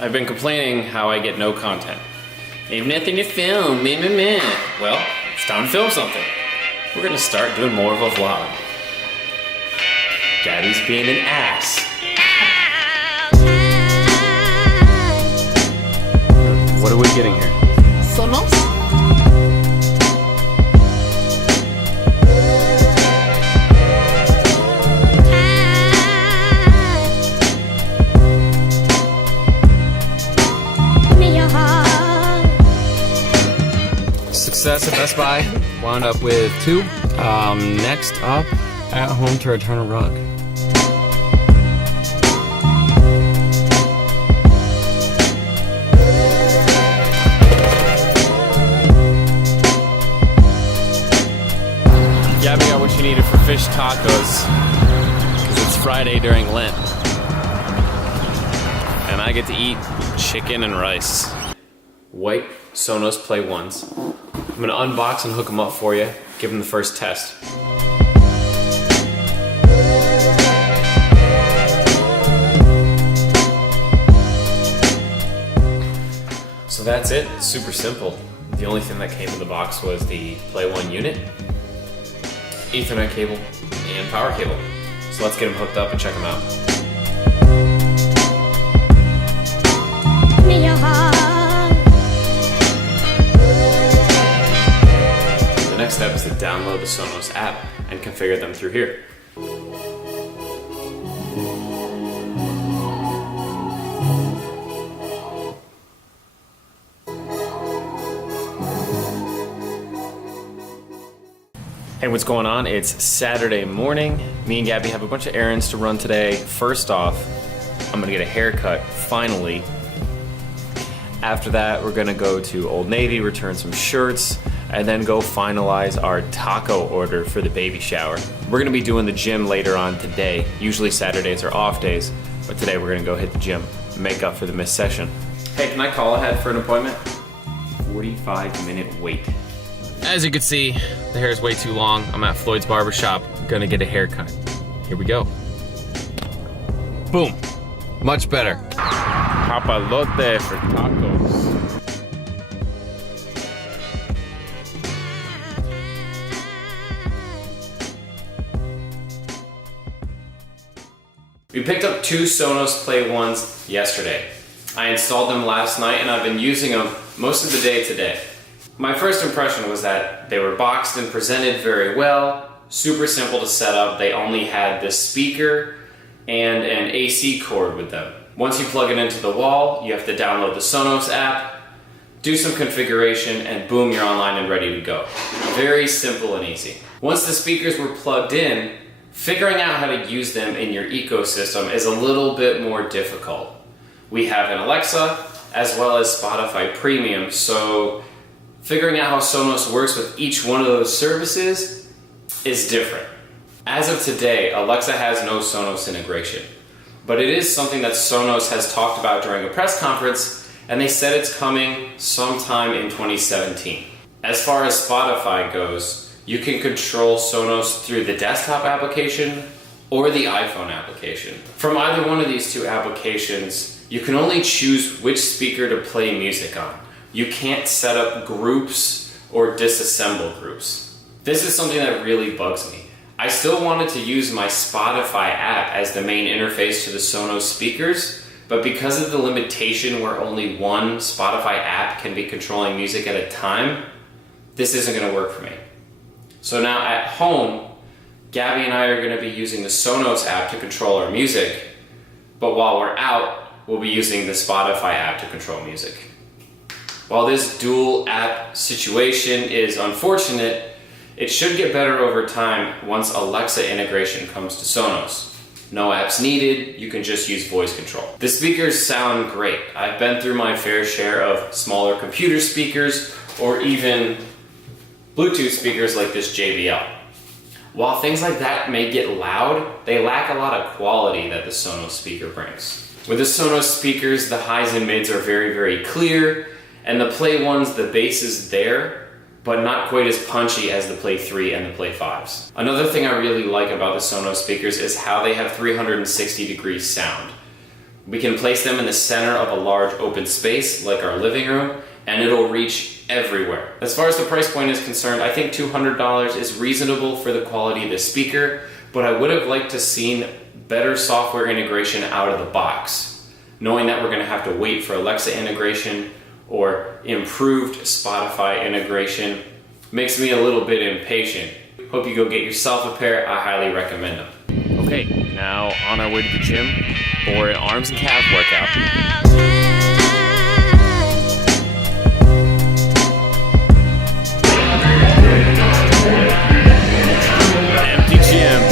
I've been complaining how I get no content. I have nothing to film, meh meh meh. Well, it's time to film something. We're gonna start doing more of a vlog. Gabby's being an ass. What are we getting here? Sonos? Success at Best Buy. Wound up with 2. Next up, at home to return a rug. Gabby got what she needed for fish tacos, because it's Friday during Lent. And I get to eat chicken and rice. White Sonos Play 1s. I'm gonna unbox and hook them up for you, give them the first test. So that's it, super simple. The only thing that came in the box was the Play 1 unit, Ethernet cable, and power cable. So let's get them hooked up and check them out. The next step is to download the Sonos app and configure them through here. Hey, what's going on? It's Saturday morning. Me and Gabby have a bunch of errands to run today. First off, I'm gonna get a haircut, finally. After that, we're gonna go to Old Navy, return some shirts, and then go finalize our taco order for the baby shower. We're gonna be doing the gym later on today. Usually Saturdays are off days, but today we're gonna go hit the gym, make up for the missed session. Hey, can I call ahead for an appointment? 45-minute wait. As you can see, the hair is way too long. I'm at Floyd's barbershop, gonna get a haircut. Here we go. Boom, much better. Papalote for tacos. We picked up 2 Sonos Play 1s yesterday. I installed them last night and I've been using them most of the day today. My first impression was that they were boxed and presented very well, super simple to set up. They only had the speaker and an AC cord with them. Once you plug it into the wall, you have to download the Sonos app, do some configuration, and boom, you're online and ready to go. Very simple and easy. Once the speakers were plugged in, figuring out how to use them in your ecosystem is a little bit more difficult. We have an Alexa as well as Spotify Premium, so figuring out how Sonos works with each one of those services is different. As of today, Alexa has no Sonos integration, but it is something that Sonos has talked about during a press conference, and they said it's coming sometime in 2017. As far as Spotify goes, you can control Sonos through the desktop application or the iPhone application. From either one of these 2 applications, you can only choose which speaker to play music on. You can't set up groups or disassemble groups. This is something that really bugs me. I still wanted to use my Spotify app as the main interface to the Sonos speakers, but because of the limitation where only one Spotify app can be controlling music at a time, this isn't gonna work for me. So now at home, Gabby and I are gonna be using the Sonos app to control our music, but while we're out, we'll be using the Spotify app to control music. While this dual app situation is unfortunate, it should get better over time once Alexa integration comes to Sonos. No apps needed, you can just use voice control. The speakers sound great. I've been through my fair share of smaller computer speakers or even Bluetooth speakers like this JBL. While things like that may get loud, they lack a lot of quality that the Sonos speaker brings. With the Sonos speakers, the highs and mids are very, very clear, and the Play 1s, the bass is there, but not quite as punchy as the Play 3 and the Play 5s. Another thing I really like about the Sonos speakers is how they have 360-degree sound. We can place them in the center of a large open space like our living room, and it'll reach everywhere. As far as the price point is concerned, I think $200 is reasonable for the quality of the speaker, but I would have liked to seen better software integration out of the box, knowing that we're gonna have to wait for Alexa integration or improved Spotify integration makes me a little bit impatient. Hope you go get yourself a pair. I highly recommend them. Okay, now on our way to the gym for an arms and calf workout. Empty gym.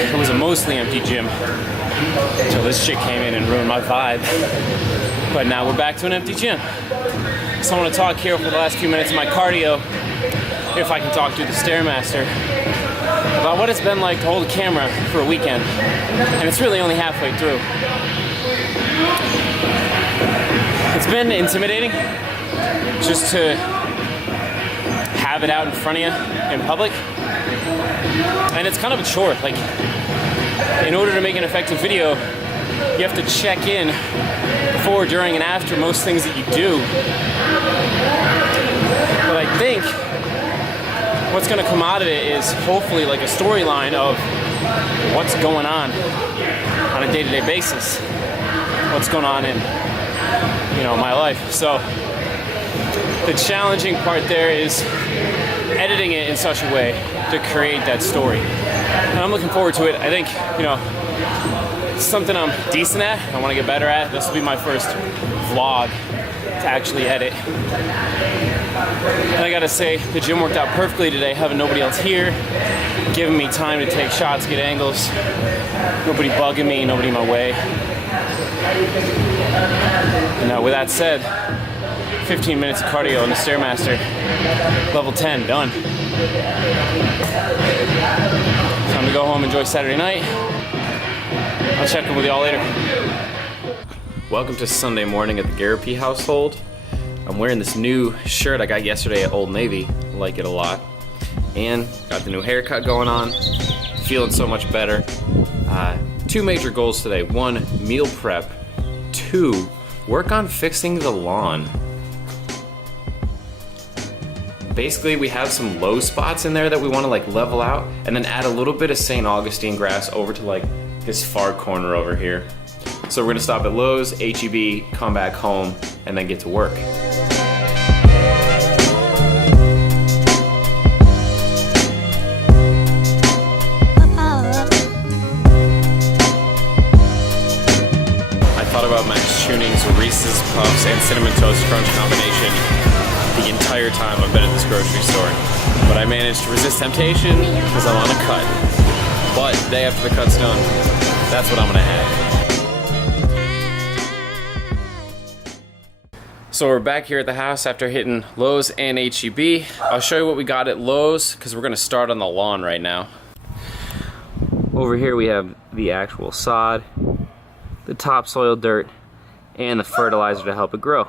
It was a mostly empty gym until this chick came in and ruined my vibe. But now we're back to an empty gym. So I want to talk here for the last few minutes of my cardio, if I can talk through the Stairmaster, about what it's been like to hold a camera for a weekend. And it's really only halfway through. It's been intimidating just to have it out in front of you in public. And it's kind of a chore. Like, in order to make an effective video, you have to check in before, during, and after most things that you do. But I think what's going to come out of it is hopefully like a storyline of what's going on a day-to-day basis. What's going on in, my life. So the challenging part there is editing it in such a way to create that story. And I'm looking forward to it. I think, it's something I'm decent at. I want to get better at. This will be my first vlog to actually edit. And I gotta say, the gym worked out perfectly today, having nobody else here, giving me time to take shots, get angles, nobody bugging me, nobody in my way. And with that said, 15 minutes of cardio on the Stairmaster, level 10, done. Time to go home, enjoy Saturday night. I'll check in with y'all later. Welcome to Sunday morning at the Garapi household. I'm wearing this new shirt I got yesterday at Old Navy. I like it a lot. And got the new haircut going on. Feeling so much better. 2 major goals today. 1, meal prep. 2, work on fixing the lawn. Basically, we have some low spots in there that we want to level out, and then add a little bit of St. Augustine grass over to this far corner over here. So we're gonna stop at Lowe's, HEB, come back home, and then get to work. I thought about Max Tuning's Reese's Puffs and Cinnamon Toast Crunch combination the entire time I've been at this grocery store. But I managed to resist temptation because I'm on a cut. But day after the cut's done, that's what I'm gonna have. So we're back here at the house after hitting Lowe's and HEB. I'll show you what we got at Lowe's because we're gonna start on the lawn right now. Over here we have the actual sod, the topsoil dirt, and the fertilizer to help it grow.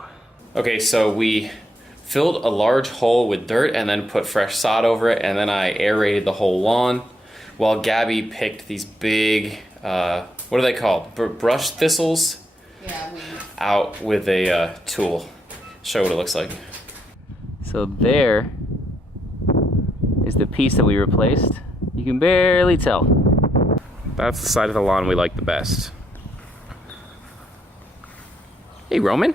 Okay, so we filled a large hole with dirt and then put fresh sod over it, and then I aerated the whole lawn while Gabby picked these big, what are they called? Brush thistles? Yeah, out with a tool. Show what it looks like. So there is the piece that we replaced. You can barely tell. That's the side of the lawn we like the best. Hey, Roman.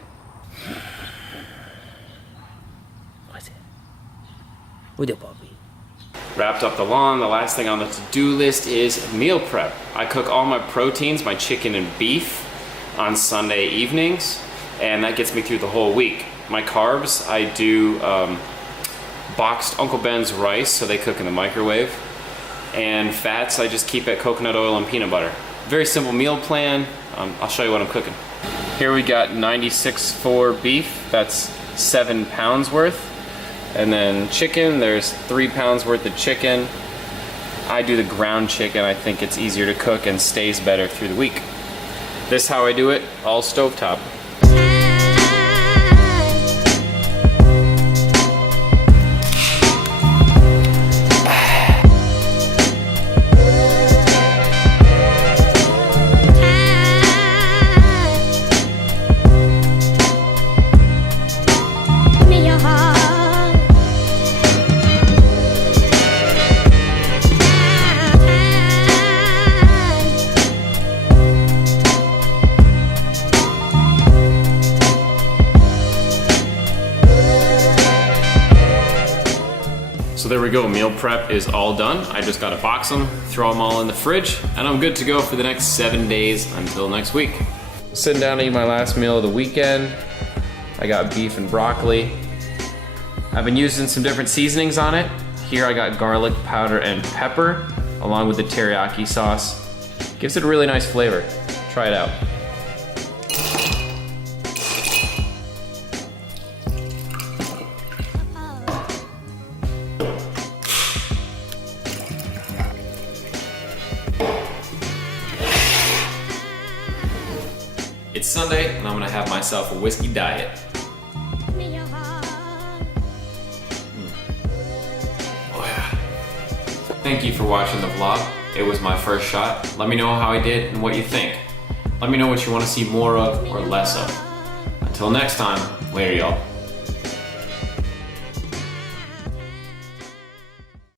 What's it? What the puppy? Wrapped up the lawn. The last thing on the to-do list is meal prep. I cook all my proteins, my chicken and beef, on Sunday evenings, and that gets me through the whole week. My carbs, I do boxed Uncle Ben's rice, so they cook in the microwave. And fats, I just keep at coconut oil and peanut butter. Very simple meal plan. I'll show you what I'm cooking. Here we got 96.4 beef, that's 7 pounds worth. And then chicken, there's 3 pounds worth of chicken. I do the ground chicken, I think it's easier to cook and stays better through the week. This is how I do it, all stovetop. So there we go, meal prep is all done. I just gotta box them, throw them all in the fridge, and I'm good to go for the next 7 days until next week. Sitting down to eat my last meal of the weekend. I got beef and broccoli. I've been using some different seasonings on it. Here I got garlic powder and pepper, along with the teriyaki sauce. Gives it a really nice flavor. Try it out. It's Sunday, and I'm gonna have myself a whiskey diet. Oh yeah. Thank you for watching the vlog. It was my first shot. Let me know how I did and what you think. Let me know what you want to see more of or less of. Until next time, later y'all.